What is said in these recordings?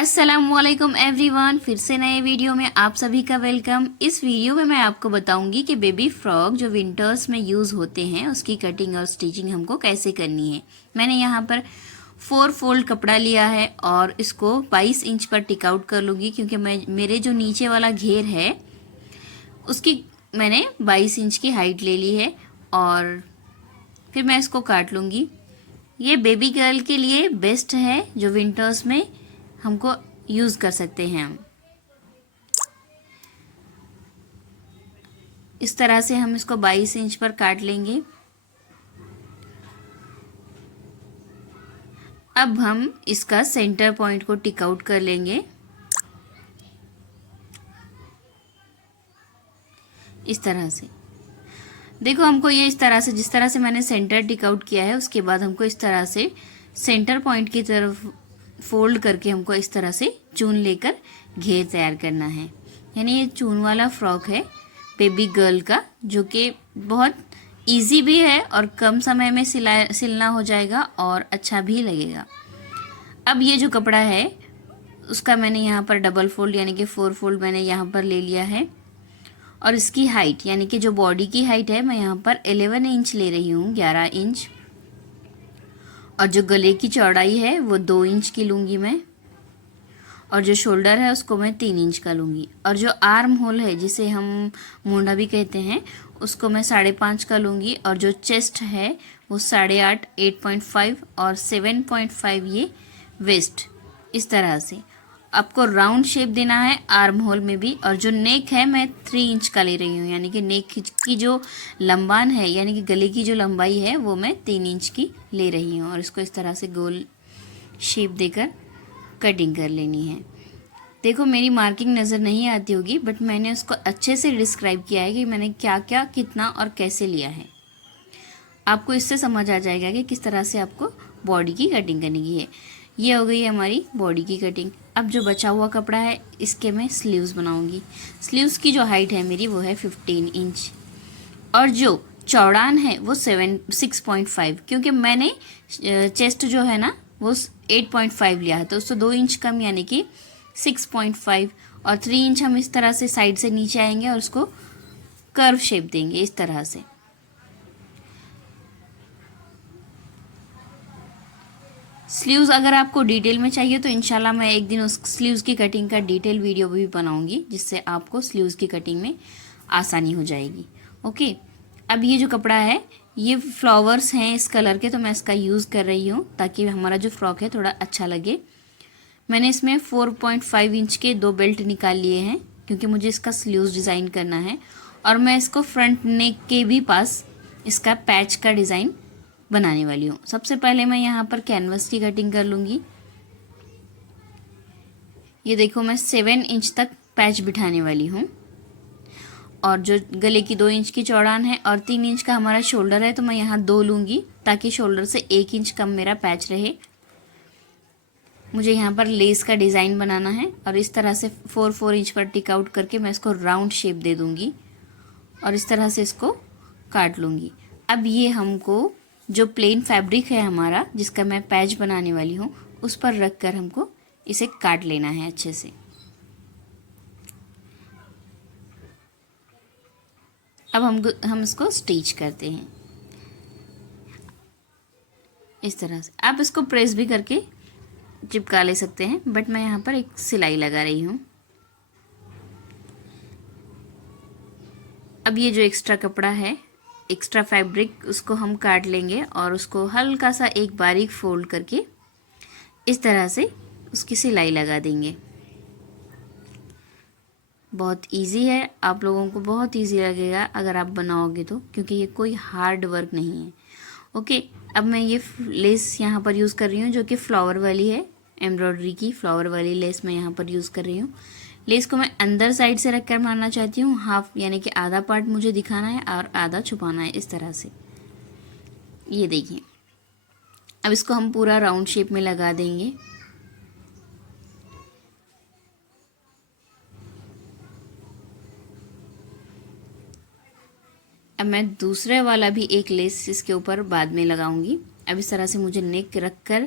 अस्सलामुअलैकुम एवरीवन, फिर से नए वीडियो में आप सभी का वेलकम। इस वीडियो में मैं आपको बताऊंगी कि बेबी फ्रॉक जो विंटर्स में यूज़ होते हैं उसकी कटिंग और स्टिचिंग हमको कैसे करनी है। मैंने यहाँ पर 4 फोल्ड कपड़ा लिया है और इसको 22 इंच पर टिक आउट कर लूँगी, क्योंकि मेरे जो नीचे वाला घेर है उसकी मैंने 22 इंच की हाइट ले ली है और फिर मैं इसको काट लूँगी। ये बेबी गर्ल के लिए बेस्ट है जो विंटर्स में हमको यूज़ कर सकते हैं हम। इस तरह से हम इसको 22 इंच पर काट लेंगे। अब हम इसका सेंटर पॉइंट को टिक आउट कर लेंगे इस तरह से। देखो, हमको ये इस तरह से, जिस तरह से मैंने सेंटर टिक आउट किया है उसके बाद हमको इस तरह से सेंटर पॉइंट की तरफ फोल्ड करके हमको इस तरह से चून लेकर घेर तैयार करना है। यानी ये चून वाला फ्रॉक है बेबी गर्ल का, जो कि बहुत इजी भी है और कम समय में सिलना हो जाएगा और अच्छा भी लगेगा। अब ये जो कपड़ा है उसका मैंने यहाँ पर डबल फोल्ड यानी कि 4 फोल्ड मैंने यहाँ पर ले लिया है और इसकी हाइट यानी कि जो बॉडी की हाइट है मैं यहाँ पर 11 इंच ले रही हूँ, 11 इंच। और जो गले की चौड़ाई है वो 2 इंच की लूँगी मैं, और जो शोल्डर है उसको मैं 3 इंच का लूँगी। और जो आर्म होल है जिसे हम मूंढा भी कहते हैं उसको मैं 5.5 का लूँगी। और जो चेस्ट है वो 8.5, 8.5 और 7.5 ये वेस्ट। इस तरह से आपको राउंड शेप देना है आर्म होल में भी। और जो नेक है मैं 3 इंच का ले रही हूँ, यानी कि नेक की जो लंबान है यानी कि गले की जो लंबाई है वो मैं 3 इंच की ले रही हूँ। और इसको इस तरह से गोल शेप देकर कटिंग कर लेनी है। देखो, मेरी मार्किंग नज़र नहीं आती होगी बट मैंने उसको अच्छे से डिस्क्राइब किया है कि मैंने क्या क्या कितना और कैसे लिया है। आपको इससे समझ आ जाएगा कि किस तरह से आपको बॉडी की कटिंग करनी है। ये हो गई हमारी बॉडी की कटिंग। अब जो बचा हुआ कपड़ा है इसके मैं स्लीव्स बनाऊंगी। स्लीव्स की जो हाइट है मेरी वो है 15 इंच और जो चौड़ान है वो 6.5, क्योंकि मैंने चेस्ट जो है ना वो 8.5 लिया है तो उससे 2 इंच कम यानी कि 6.5। और 3 इंच हम इस तरह से साइड से नीचे आएंगे और उसको कर्व शेप देंगे इस तरह से। स्लीव्स अगर आपको डिटेल में चाहिए तो इंशाल्लाह मैं एक दिन उस स्लीव्स की कटिंग का डिटेल वीडियो भी बनाऊंगी, जिससे आपको स्लीव्स की कटिंग में आसानी हो जाएगी। ओके, अब ये जो कपड़ा है ये फ्लावर्स हैं इस कलर के, तो मैं इसका यूज़ कर रही हूँ ताकि हमारा जो फ्रॉक है थोड़ा अच्छा लगे। मैंने इसमें 4.5 इंच के 2 बेल्ट निकाल लिए हैं क्योंकि मुझे इसका स्लीव्स डिज़ाइन करना है। और मैं इसको फ्रंट नेक के भी पास इसका पैच का डिज़ाइन बनाने वाली हूँ। सबसे पहले मैं यहाँ पर कैनवस की कटिंग कर लूँगी। ये देखो, मैं 7 इंच तक पैच बिठाने वाली हूँ। और जो गले की 2 इंच की चौड़ान है और 3 इंच का हमारा शोल्डर है तो मैं यहाँ 2 लूँगी ताकि शोल्डर से 1 इंच कम मेरा पैच रहे। मुझे यहाँ पर लेस का डिज़ाइन बनाना है और इस तरह से 4 इंच पर टिक आउट करके मैं इसको राउंड शेप दे दूँगी और इस तरह से इसको काट लूँगी। अब ये हमको जो प्लेन फैब्रिक है हमारा जिसका मैं पैच बनाने वाली हूँ उस पर रख कर हमको इसे काट लेना है अच्छे से। अब हम इसको स्टिच करते हैं इस तरह से। आप इसको प्रेस भी करके चिपका ले सकते हैं बट मैं यहाँ पर एक सिलाई लगा रही हूँ। अब ये जो एक्स्ट्रा कपड़ा है, एक्स्ट्रा फैब्रिक, उसको हम काट लेंगे और उसको हल्का सा एक बारीक फोल्ड करके इस तरह से उसकी सिलाई लगा देंगे। बहुत इजी है, आप लोगों को बहुत इजी लगेगा अगर आप बनाओगे तो, क्योंकि ये कोई हार्ड वर्क नहीं है। ओके, अब मैं ये लेस यहाँ पर यूज़ कर रही हूँ जो कि फ्लावर वाली है, एम्ब्रॉयडरी की फ्लावर वाली लेस मैं यहाँ पर यूज़ कर रही हूँ। लेस को मैं अंदर साइड से रख कर मारना चाहती हूँ, हाफ यानी कि आधा पार्ट मुझे दिखाना है और आधा छुपाना है इस तरह से। ये देखिए, अब इसको हम पूरा राउंड शेप में लगा देंगे। अब मैं दूसरे वाला भी एक लेस इसके ऊपर बाद में लगाऊंगी। अब इस तरह से मुझे नेक रख कर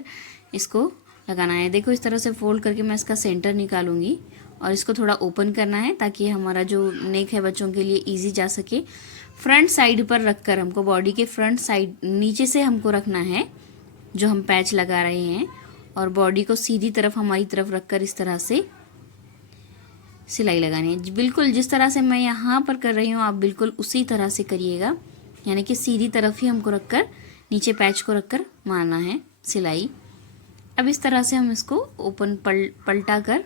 इसको लगाना है। देखो इस तरह से फोल्ड करके मैं इसका सेंटर निकालूंगी और इसको थोड़ा ओपन करना है ताकि हमारा जो नेक है बच्चों के लिए इजी जा सके। फ्रंट साइड पर रखकर हमको बॉडी के फ्रंट साइड नीचे से हमको रखना है जो हम पैच लगा रहे हैं, और बॉडी को सीधी तरफ हमारी तरफ रखकर इस तरह से सिलाई लगानी है। बिल्कुल जिस तरह से मैं यहाँ पर कर रही हूँ आप बिल्कुल उसी तरह से करिएगा, यानी कि सीधी तरफ ही हमको रखकर नीचे पैच को रखकर मारना है सिलाई। अब इस तरह से हम इसको ओपन पलटा कर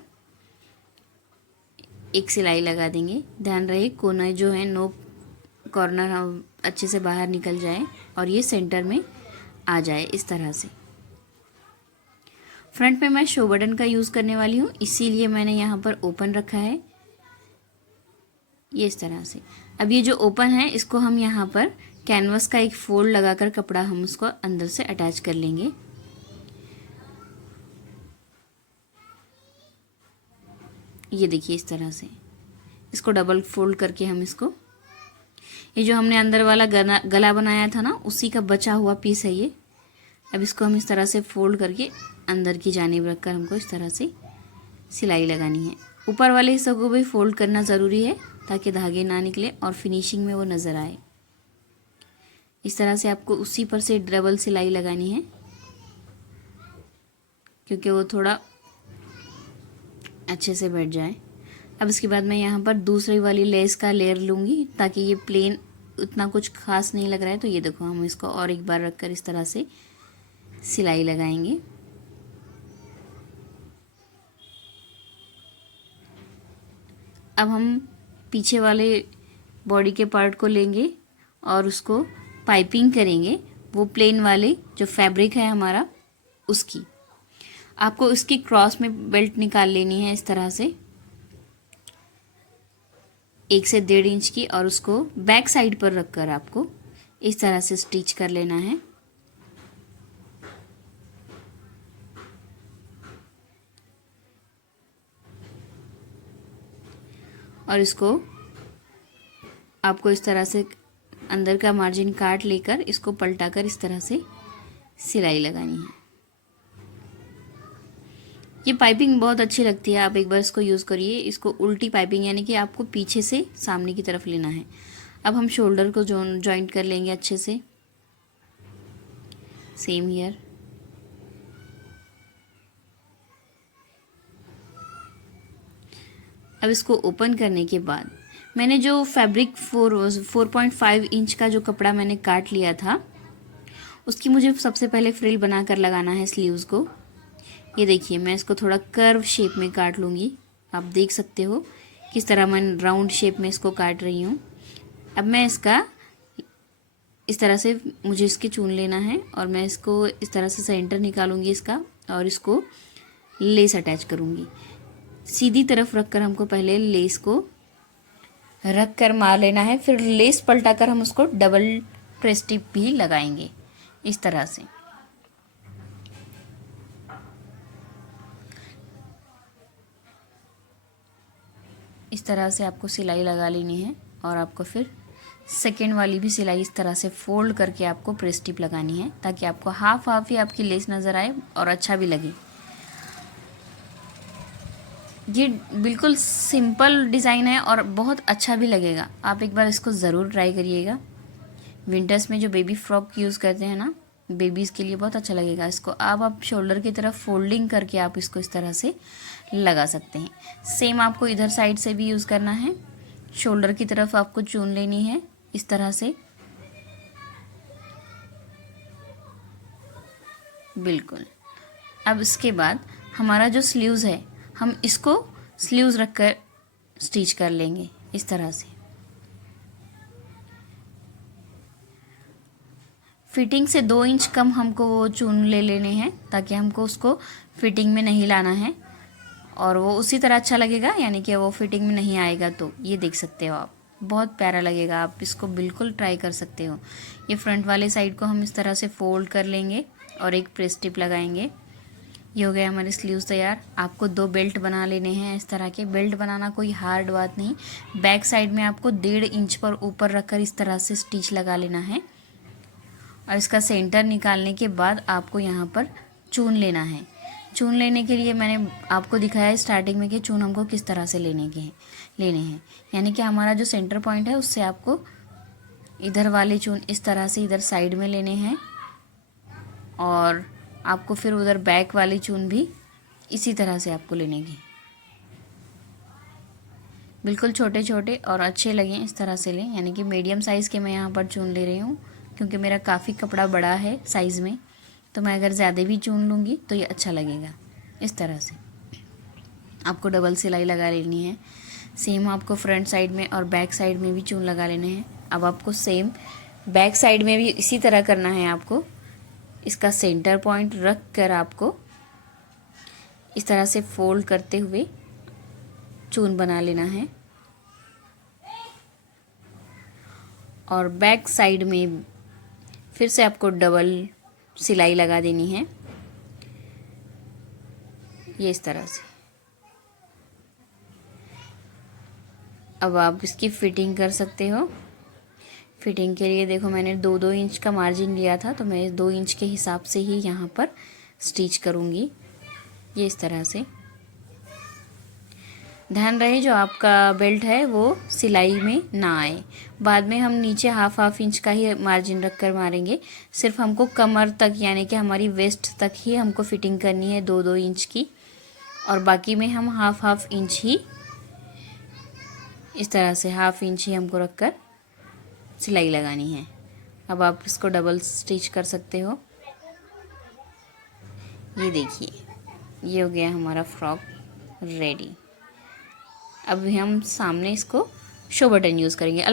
एक सिलाई लगा देंगे। ध्यान रहे कोना जो है नो कॉर्नर हम अच्छे से बाहर निकल जाए और ये सेंटर में आ जाए इस तरह से। फ्रंट में मैं शो बटन का यूज़ करने वाली हूँ, इसीलिए मैंने यहाँ पर ओपन रखा है ये इस तरह से। अब ये जो ओपन है इसको हम यहाँ पर कैनवस का एक फोल्ड लगाकर कपड़ा हम उसको अंदर से अटैच कर लेंगे। ये देखिए इस तरह से इसको डबल फोल्ड करके हम इसको, ये जो हमने अंदर वाला गला बनाया था ना उसी का बचा हुआ पीस है ये। अब इसको हम इस तरह से फोल्ड करके अंदर की जानिब रखकर हमको इस तरह से सिलाई लगानी है। ऊपर वाले हिस्से को भी फोल्ड करना ज़रूरी है ताकि धागे ना निकले और फिनिशिंग में वो नज़र आए। इस तरह से आपको उसी पर से डबल सिलाई लगानी है क्योंकि वो थोड़ा अच्छे से बैठ जाए। अब इसके बाद मैं यहाँ पर दूसरी वाली लेस का लेयर लूँगी ताकि ये प्लेन उतना कुछ खास नहीं लग रहा है। तो ये देखो हम इसको और एक बार रखकर इस तरह से सिलाई लगाएंगे। अब हम पीछे वाले बॉडी के पार्ट को लेंगे और उसको पाइपिंग करेंगे, वो प्लेन वाले जो फैब्रिक है हमारा उसकी। आपको उसकी क्रॉस में बेल्ट निकाल लेनी है इस तरह से 1 से 1.5 इंच की, और उसको बैक साइड पर रखकर आपको इस तरह से स्टिच कर लेना है। और इसको आपको इस तरह से अंदर का मार्जिन काट लेकर इसको पलटाकर इस तरह से सिलाई लगानी है। ये पाइपिंग बहुत अच्छी लगती है, आप एक बार इसको यूज़ करिए। इसको उल्टी पाइपिंग यानी कि आपको पीछे से सामने की तरफ लेना है। अब हम शोल्डर को जॉइंट कर लेंगे अच्छे से, सेम हियर। अब इसको ओपन करने के बाद मैंने जो फैब्रिक 4.5 इंच का जो कपड़ा मैंने काट लिया था उसकी मुझे सबसे पहले फ्रिल बनाकर लगाना है स्लीव्स को। ये देखिए मैं इसको थोड़ा कर्व शेप में काट लूँगी। आप देख सकते हो किस तरह मैं राउंड शेप में इसको काट रही हूँ। अब मैं इसका इस तरह से मुझे इसके चुन लेना है और मैं इसको इस तरह से सेंटर निकालूंगी इसका और इसको लेस अटैच करूँगी। सीधी तरफ रखकर हमको पहले लेस को रख कर मार लेना है, फिर लेस पलटाकर हम उसको डबल प्रेस टिप भी लगाएंगे इस तरह से। इस तरह से आपको सिलाई लगा लेनी है और आपको फिर सेकेंड वाली भी सिलाई इस तरह से फोल्ड करके आपको प्रेस टिप लगानी है ताकि आपको हाफ हाफ ही आपकी लेस नज़र आए और अच्छा भी लगे। ये बिल्कुल सिंपल डिज़ाइन है और बहुत अच्छा भी लगेगा। आप एक बार इसको ज़रूर ट्राई करिएगा। विंटर्स में जो बेबी फ्रॉक यूज़ करते हैं ना, बेबीज़ के लिए बहुत अच्छा लगेगा। इसको आप शोल्डर की तरफ फोल्डिंग करके आप इसको इस तरह से लगा सकते हैं। सेम आपको इधर साइड से भी यूज़ करना है। शोल्डर की तरफ आपको चुन लेनी है इस तरह से, बिल्कुल। अब इसके बाद हमारा जो स्लीव्स है हम इसको स्लीव्स रखकर स्टिच कर लेंगे इस तरह से। फिटिंग से 2 इंच कम हमको वो चून ले लेने हैं ताकि हमको उसको फिटिंग में नहीं लाना है और वो उसी तरह अच्छा लगेगा, यानी कि वो फिटिंग में नहीं आएगा। तो ये देख सकते हो आप, बहुत प्यारा लगेगा। आप इसको बिल्कुल ट्राई कर सकते हो। ये फ्रंट वाले साइड को हम इस तरह से फोल्ड कर लेंगे और एक प्रेस टिप लगाएंगे। ये हो गया हमारे स्लीव्स तैयार। आपको 2 बेल्ट बना लेने हैं इस तरह के। बेल्ट बनाना कोई हार्ड बात नहीं। बैक साइड में आपको 1.5 इंच पर ऊपर रखकर इस तरह से स्टिच लगा लेना है और इसका सेंटर निकालने के बाद आपको यहाँ पर चुन लेना है। चून लेने के लिए मैंने आपको दिखाया है स्टार्टिंग में कि चून हमको किस तरह से लेने हैं। यानी कि हमारा जो सेंटर पॉइंट है उससे आपको इधर वाले चून इस तरह से इधर साइड में लेने हैं, और आपको फिर उधर बैक वाली चून भी इसी तरह से आपको लेने हैं। बिल्कुल छोटे छोटे और अच्छे लगें इस तरह से लें, यानी कि मीडियम साइज़ के मैं यहाँ पर चून ले रही हूँ क्योंकि मेरा काफ़ी कपड़ा बड़ा है साइज़ में, तो मैं अगर ज़्यादा भी चून लूँगी तो ये अच्छा लगेगा। इस तरह से आपको डबल सिलाई लगा लेनी है। सेम आपको फ्रंट साइड में और बैक साइड में भी चून लगा लेने हैं। अब आपको सेम बैक साइड में भी इसी तरह करना है। आपको इसका सेंटर पॉइंट रख कर आपको इस तरह से फोल्ड करते हुए चून बना लेना है, और बैक साइड में फिर से आपको डबल सिलाई लगा देनी है, ये इस तरह से। अब आप इसकी फिटिंग कर सकते हो। फिटिंग के लिए देखो मैंने 2-2 इंच का मार्जिन लिया था, तो मैं 2 इंच के हिसाब से ही यहाँ पर स्टिच करूँगी, ये इस तरह से। ध्यान रहे जो आपका बेल्ट है वो सिलाई में ना आए। बाद में हम नीचे हाफ इंच का ही मार्जिन रख कर मारेंगे। सिर्फ हमको कमर तक यानी कि हमारी वेस्ट तक ही हमको फिटिंग करनी है 2-2 इंच की, और बाकी में हम हाफ इंच ही इस तरह से हाफ इंच ही हमको रख कर सिलाई लगानी है। अब आप इसको डबल स्टिच कर सकते हो। ये देखिए, ये हो गया हमारा फ्रॉक रेडी। अब हम सामने इसको शो बटन यूज़ करेंगे।